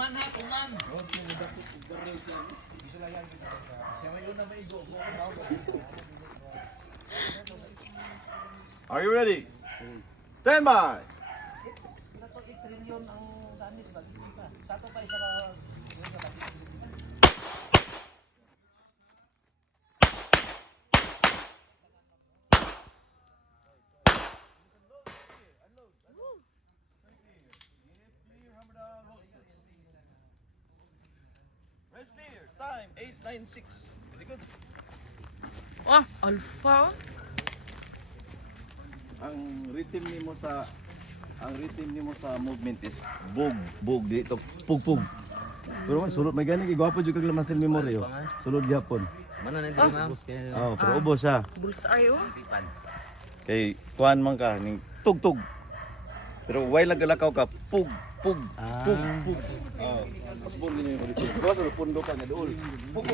Tuman ha, tuman. Are you ready? Stand by! Rest clear. Time 8:96. Very good. Oh, alpha. Ang rhythm nimo sa movement is bug dito pug. Pero man sulod may gani gwapo jud kag lamasan memory oh. Sulod gyapon. Mana na dito ma'am? Oh, pero ubos siya. Bullseye oh. Kay kuan man ka ning tug. Pero way lagalakaw ka pug. Oh, mas bol ni mo dito. Basta pundo ka na dool. Pug.